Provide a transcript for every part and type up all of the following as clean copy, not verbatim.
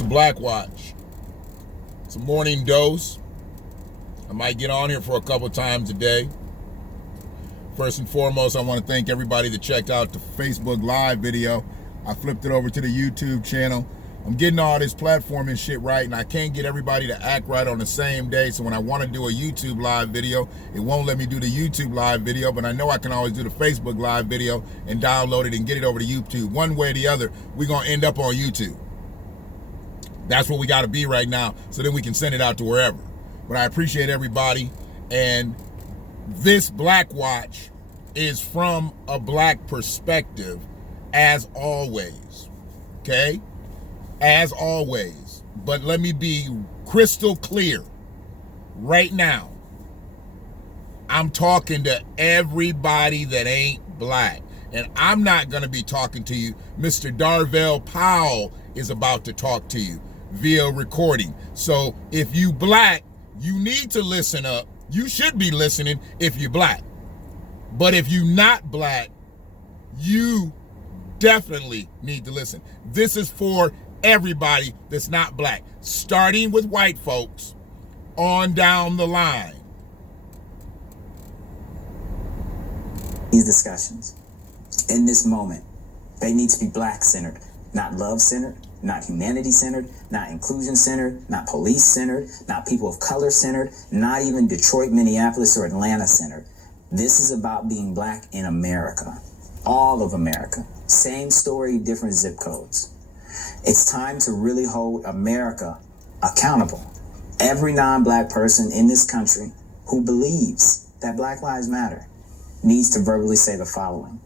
This is BlackWatch. It's a morning dose. I might get on here for a couple times a day. First and foremost, I want to thank everybody that checked out the Facebook Live video. I flipped it over to the YouTube channel. I'm getting all this platform and shit right, and I can't get everybody to act right on the same day. So when I want to do a YouTube Live video, it won't let me do the YouTube Live video, but I know I can always do the Facebook Live video and download it and get it over to YouTube. One way or the other, we're going to end up on YouTube. That's what we got to be right now, so then we can send it out to wherever. But I appreciate everybody, and this BlackWatch is from a black perspective, as always, okay? As always. But let me be crystal clear right now. I'm talking to everybody that ain't black, and I'm not going to be talking to you. Mr. Darvell Powell is about to talk to you via recording. So if you black, you need to listen up. You should be listening if you're black. But if you're not black, you definitely need to listen. This is for everybody that's not black, starting with white folks on down the line. These discussions in this moment, they need to be black-centered, not love-centered, not humanity-centered, not inclusion-centered, not police-centered, not people of color-centered, not even Detroit, Minneapolis, or Atlanta-centered. This is about being black in America, all of America. Same story, different zip codes. It's time to really hold America accountable. Every non-black person in this country who believes that Black Lives Matter needs to verbally say the following.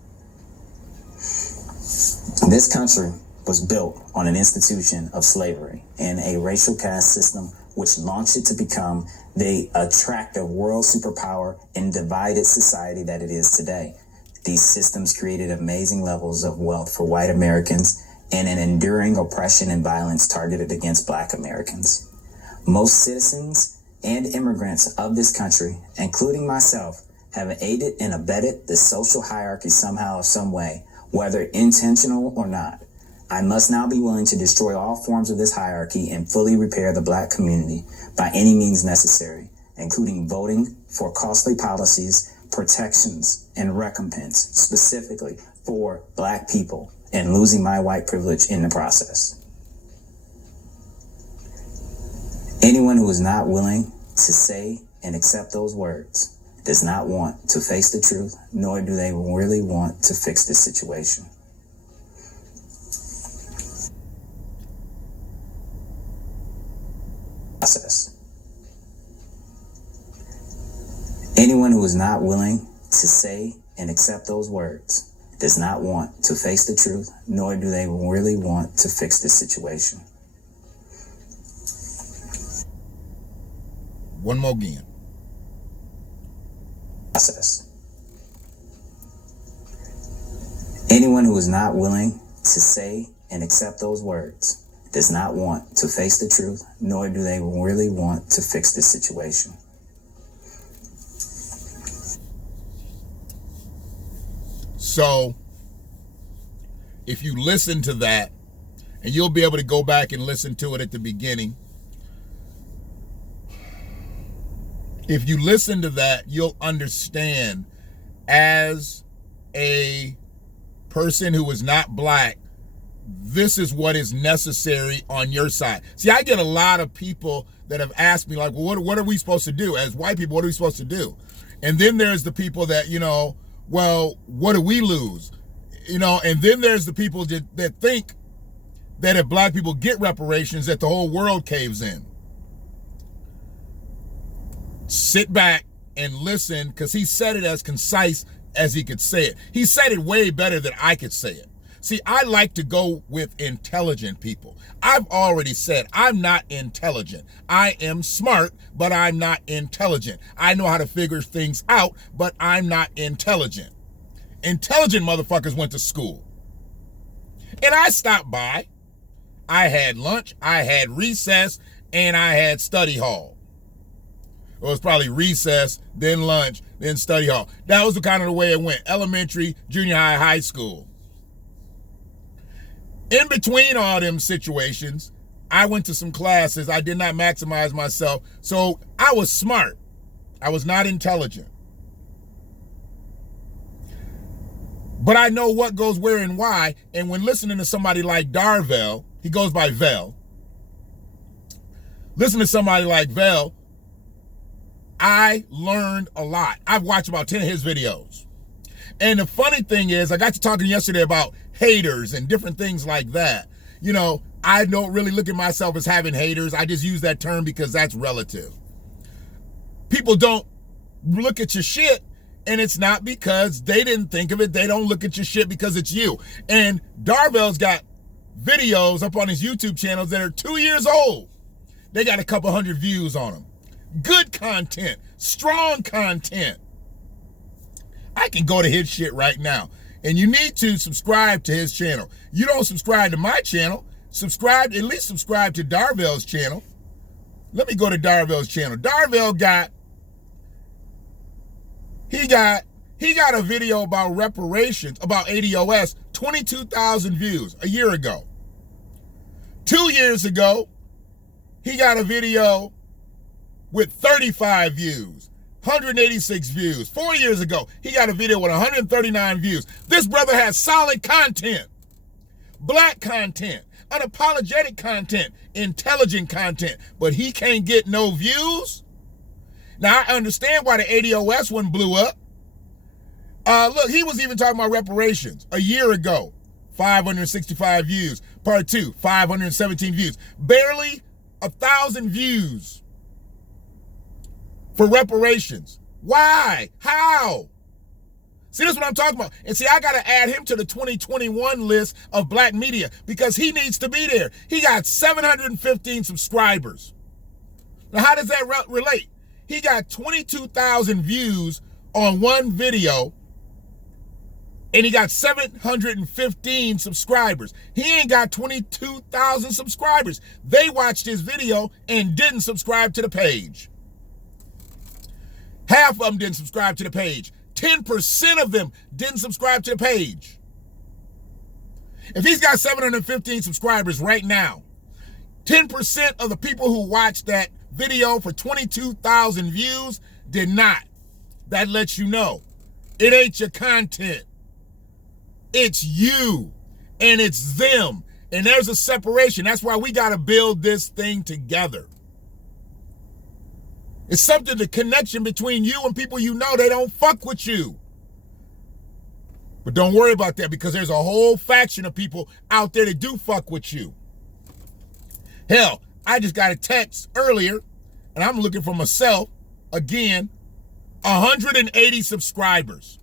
This country was built on an institution of slavery and a racial caste system which launched it to become the attractive world superpower and divided society that it is today. These systems created amazing levels of wealth for white Americans and an enduring oppression and violence targeted against black Americans. Most citizens and immigrants of this country, including myself, have aided and abetted the social hierarchy somehow or some way, whether intentional or not. I must now be willing to destroy all forms of this hierarchy and fully repair the black community by any means necessary, including voting for costly policies, protections, and recompense specifically for black people, and losing my white privilege in the process. Anyone who is not willing to say and accept those words does not want to face the truth, nor do they really want to fix this situation. Anyone who is not willing to say and accept those words does not want to face the truth, nor do they really want to fix this situation. One more again. Process. Anyone who is not willing to say and accept those words does not want to face the truth, nor do they really want to fix this situation. So, if you listen to that, and you'll be able to go back and listen to it at the beginning. If you listen to that, you'll understand, as a person who is not black, this is what is necessary on your side. See, I get a lot of people that have asked me, like, well, what are we supposed to do? As white people, what are we supposed to do? And then there's the people that, well, what do we lose? And then there's the people that think that if black people get reparations, that the whole world caves in. Sit back and listen, because he said it as concise as he could say it. He said it way better than I could say it. See, I like to go with intelligent people. I've already said I'm not intelligent. I am smart, but I'm not intelligent. I know how to figure things out, but I'm not intelligent. Intelligent motherfuckers went to school. And I stopped by. I had lunch, I had recess, and I had study hall. It was probably recess, then lunch, then study hall. That was the kind of the way it went. Elementary, junior high, high school. In between all them situations, I went to some classes. I did not maximize myself. So I was smart. I was not intelligent. But I know what goes where and why. And when listening to somebody like Darvel, he goes by Vel. Listen to somebody like Vel, I learned a lot. I've watched about 10 of his videos. And the funny thing is, I got to talking yesterday about haters and different things like that. You know, I don't really look at myself as having haters. I just use that term because that's relative. People don't look at your shit, and it's not because they didn't think of it. They don't look at your shit because it's you. And Darvel's got videos up on his YouTube channels that are 2 years old. They got a couple hundred views on them. Good content, strong content. I can go to his shit right now. And you need to subscribe to his channel. You don't subscribe to my channel, at least subscribe to Darvel's channel. Let me go to Darvel's channel. Darvel got a video about reparations, about ADOS, 22,000 views a year ago. 2 years ago, he got a video with 35 views, 186 views. 4 years ago, he got a video with 139 views. This brother has solid content, black content, unapologetic content, intelligent content, but he can't get no views. Now, I understand why the ADOS one blew up. Look, he was even talking about reparations a year ago. 565 views. Part 2, 517 views. Barely 1,000 views for reparations. Why? How? See, this is what I'm talking about. And see, I got to add him to the 2021 list of black media because he needs to be there. He got 715 subscribers. Now, how does that relate? He got 22,000 views on one video, and he got 715 subscribers. He ain't got 22,000 subscribers. They watched his video and didn't subscribe to the page. Half of them didn't subscribe to the page. 10% of them didn't subscribe to the page. If he's got 715 subscribers right now, 10% of the people who watched that video for 22,000 views did not. That lets you know it ain't your content. It's you and it's them. And there's a separation. That's why we got to build this thing together. It's something, the connection between you and people you know, they don't fuck with you. But don't worry about that because there's a whole faction of people out there that do fuck with you. Hell, I just got a text earlier, and I'm looking for myself, again, 180 subscribers.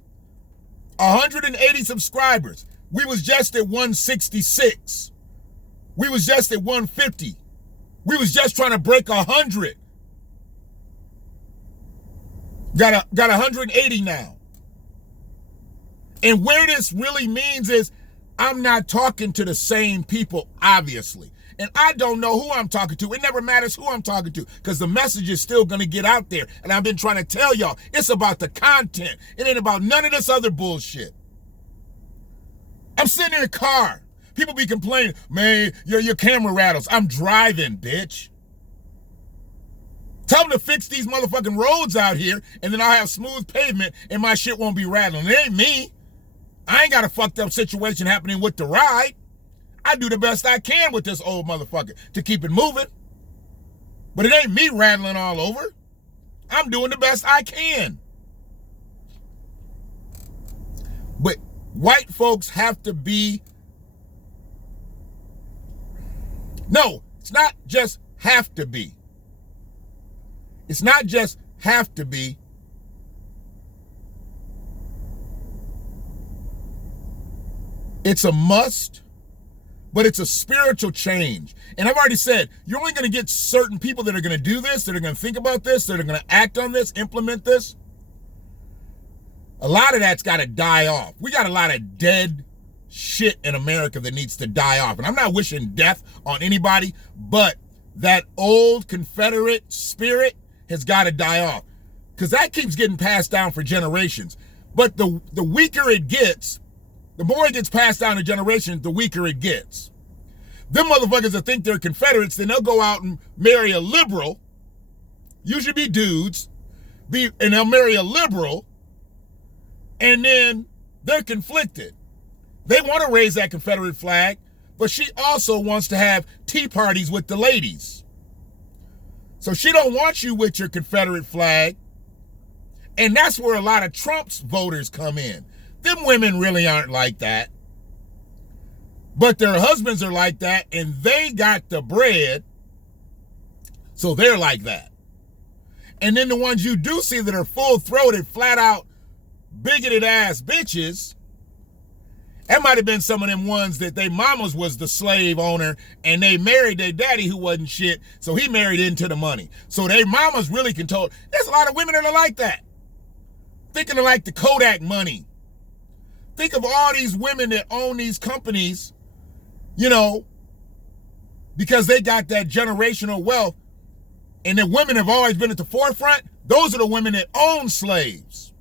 180 subscribers. We was just at 166. We was just at 150. We was just trying to break 100. Got 180 now. And where this really means is I'm not talking to the same people, obviously. And I don't know who I'm talking to. It never matters who I'm talking to because the message is still going to get out there. And I've been trying to tell y'all, it's about the content. It ain't about none of this other bullshit. I'm sitting in a car. People be complaining, man, your camera rattles. I'm driving, bitch. Tell them to fix these motherfucking roads out here, and then I'll have smooth pavement, and my shit won't be rattling. It ain't me. I ain't got a fucked up situation happening with the ride. I do the best I can with this old motherfucker to keep it moving. But it ain't me rattling all over. I'm doing the best I can. But white folks have to be... No, it's not just have to be. It's not just have to be. It's a must, but it's a spiritual change. And I've already said, you're only going to get certain people that are going to do this, that are going to think about this, that are going to act on this, implement this. A lot of that's got to die off. We got a lot of dead shit in America that needs to die off. And I'm not wishing death on anybody, but that old Confederate spirit has got to die off because that keeps getting passed down for generations. But the weaker it gets, the more it gets passed down to generations, the weaker it gets. Them motherfuckers that think they're Confederates, then they'll go out and marry a liberal, usually be dudes, and they'll marry a liberal, and then they're conflicted. They want to raise that Confederate flag, but she also wants to have tea parties with the ladies. So she don't want you with your Confederate flag, and that's where a lot of Trump's voters come in. Them women really aren't like that. But their husbands are like that, and they got the bread, so they're like that. And then the ones you do see that are full-throated, flat-out, bigoted-ass bitches, that might have been some of them ones that they mamas was the slave owner, and they married their daddy who wasn't shit, so he married into the money. So they mamas really control. There's a lot of women that are like that. Thinking of like the Kodak money. Think of all these women that own these companies, you know, because they got that generational wealth, and the women have always been at the forefront. Those are the women that own slaves.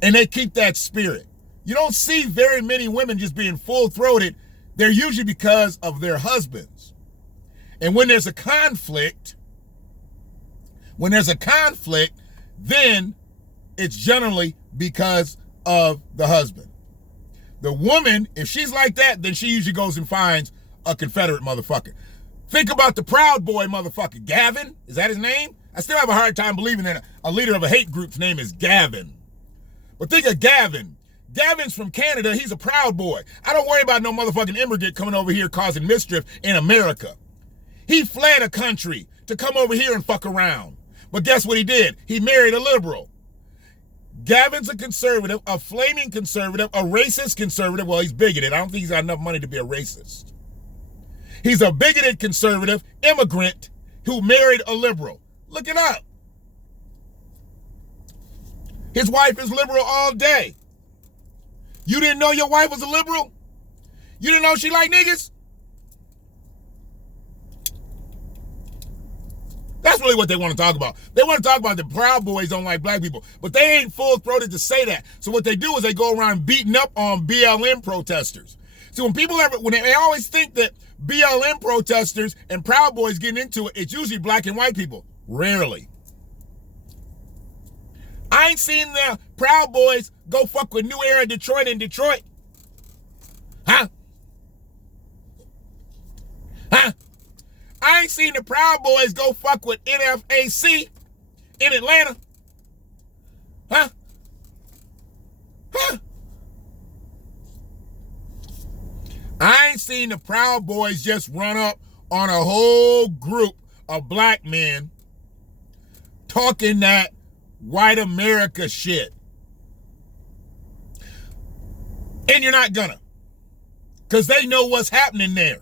And they keep that spirit. You don't see very many women just being full-throated. They're usually because of their husbands. And when there's a conflict, then it's generally because of the husband. The woman, if she's like that, then she usually goes and finds a Confederate motherfucker. Think about the Proud Boy motherfucker. Gavin, is that his name? I still have a hard time believing that a leader of a hate group's name is Gavin. But think of Gavin. Gavin's from Canada. He's a Proud Boy. I don't worry about no motherfucking immigrant coming over here causing mischief in America. He fled a country to come over here and fuck around. But guess what he did? He married a liberal. Gavin's a conservative, a flaming conservative, a racist conservative. Well, he's bigoted. I don't think he's got enough money to be a racist. He's a bigoted conservative immigrant who married a liberal. Look it up. His wife is liberal all day. You didn't know your wife was a liberal? You didn't know she liked niggas? That's really what they want to talk about. They want to talk about the Proud Boys don't like black people, but they ain't full-throated to say that. So what they do is they go around beating up on BLM protesters. So when they always think that BLM protesters and Proud Boys getting into it, it's usually black and white people. Rarely. I ain't seen the Proud Boys go fuck with New Era Detroit in Detroit. Huh? I ain't seen the Proud Boys go fuck with NFAC in Atlanta. Huh? I ain't seen the Proud Boys just run up on a whole group of black men talking that white America shit. And you're not gonna. Because they know what's happening there.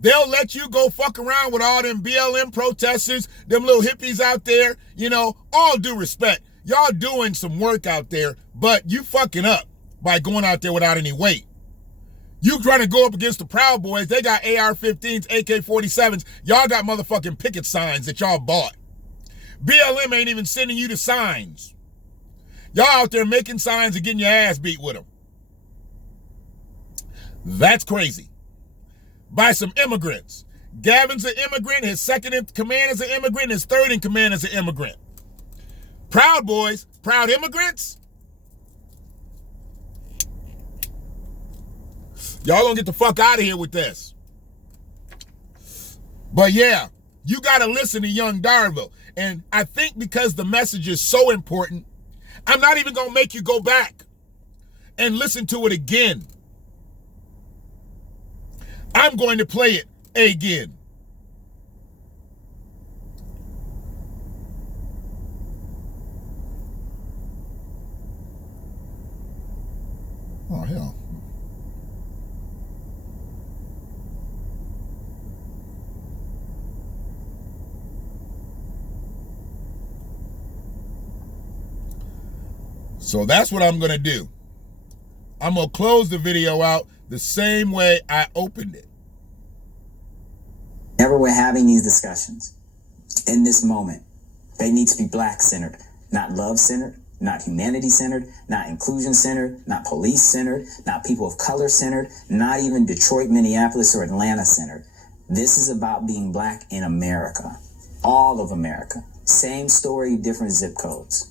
They'll let you go fuck around with all them BLM protesters, them little hippies out there, you know, all due respect. Y'all doing some work out there, but you fucking up by going out there without any weight. You trying to go up against the Proud Boys, they got AR-15s, AK-47s. Y'all got motherfucking picket signs that y'all bought. BLM ain't even sending you the signs. Y'all out there making signs and getting your ass beat with them. That's crazy. By some immigrants. Gavin's an immigrant. His second in command is an immigrant. His third in command is an immigrant. Proud Boys, proud immigrants. Y'all gonna get the fuck out of here with this. But yeah, you gotta listen to Young Darville. And I think because the message is so important, I'm not even gonna make you go back and listen to it again. I'm going to play it again. Oh, hell. So that's what I'm going to do. I'm going to close the video out the same way I opened it. Whenever we're having these discussions, in this moment, they need to be black-centered, not love-centered, not humanity-centered, not inclusion-centered, not police-centered, not people of color-centered, not even Detroit, Minneapolis, or Atlanta-centered. This is about being black in America. All of America. Same story, different zip codes.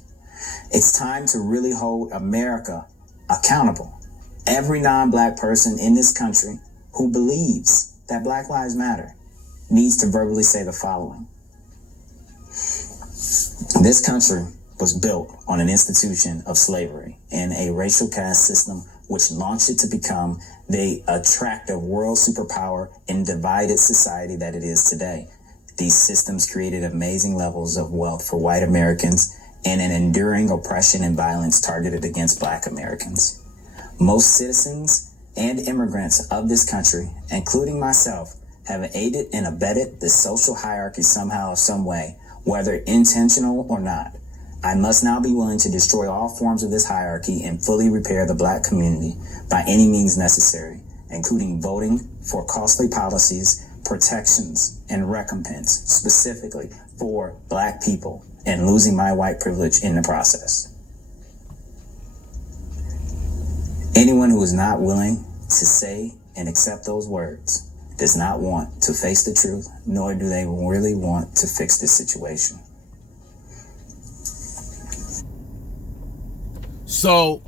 It's time to really hold America accountable. Every non-black person in this country who believes that Black Lives Matter needs to verbally say the following. This country was built on an institution of slavery and a racial caste system which launched it to become the attractive world superpower and divided society that it is today. These systems created amazing levels of wealth for white Americans and an enduring oppression and violence targeted against Black Americans. Most citizens and immigrants of this country, including myself, have aided and abetted the social hierarchy somehow or some way, whether intentional or not. I must now be willing to destroy all forms of this hierarchy and fully repair the Black community by any means necessary, including voting for costly policies, protections, and recompense specifically for Black people and losing my white privilege in the process. Anyone who is not willing to say and accept those words does not want to face the truth, nor do they really want to fix this situation. So,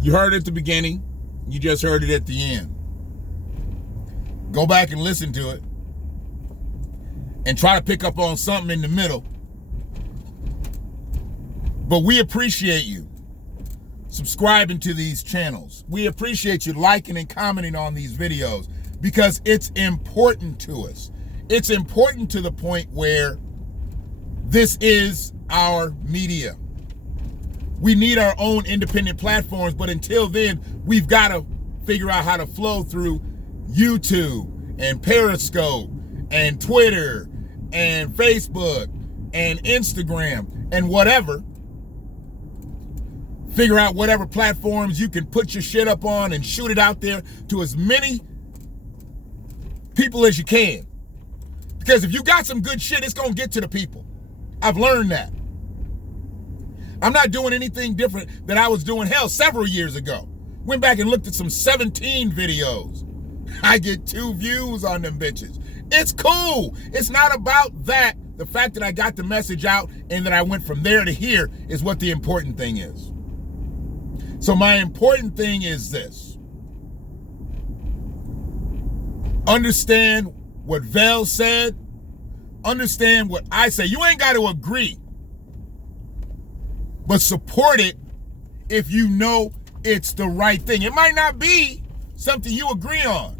you heard it at the beginning, you just heard it at the end. Go back and listen to it and try to pick up on something in the middle. But we appreciate you subscribing to these channels. We appreciate you liking and commenting on these videos because it's important to us. It's important to the point where this is our media. We need our own independent platforms, but until then, we've got to figure out how to flow through YouTube and Periscope and Twitter and Facebook and Instagram and whatever. Figure out whatever platforms you can put your shit up on and shoot it out there to as many people as you can. Because if you got some good shit, it's going to get to the people. I've learned that. I'm not doing anything different than I was doing, hell, several years ago. Went back and looked at some 17 videos. I get 2 views on them bitches. It's cool. It's not about that. The fact that I got the message out and that I went from there to here is what the important thing is. So my important thing is this. Understand what Vel said. Understand what I say. You ain't got to agree, but support it if you know it's the right thing. It might not be something you agree on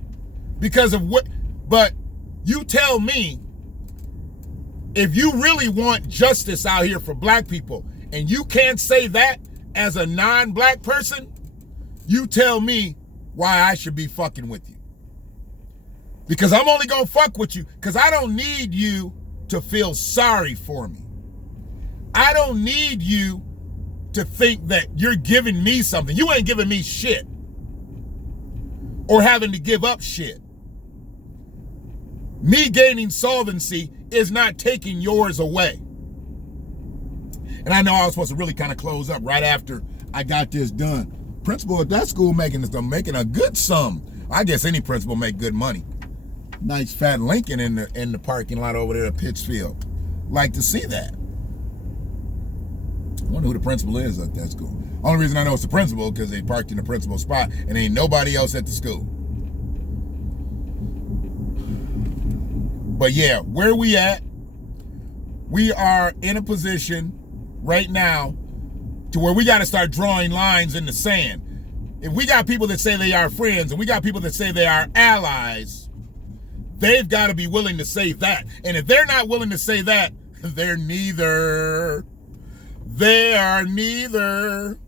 because of what, but you tell me if you really want justice out here for Black people and you can't say that as a non-Black person, you tell me why I should be fucking with you. Because I'm only gonna fuck with you because I don't need you to feel sorry for me. I don't need you to think that you're giving me something. You ain't giving me shit. Or having to give up shit. Me gaining solvency is not taking yours away. And I know I was supposed to really kind of close up right after I got this done. Principal at that school making a good sum. I guess any principal make good money. Nice fat Lincoln in the parking lot over there at Pittsfield. Like to see that. I wonder who the principal is at that school. Only reason I know it's the principal because they parked in the principal spot and ain't nobody else at the school. But yeah, where we at? We are in a position right now to where we got to start drawing lines in the sand. If we got people that say they are friends and we got people that say they are allies, they've got to be willing to say that. And if they're not willing to say that, they're neither. They are neither.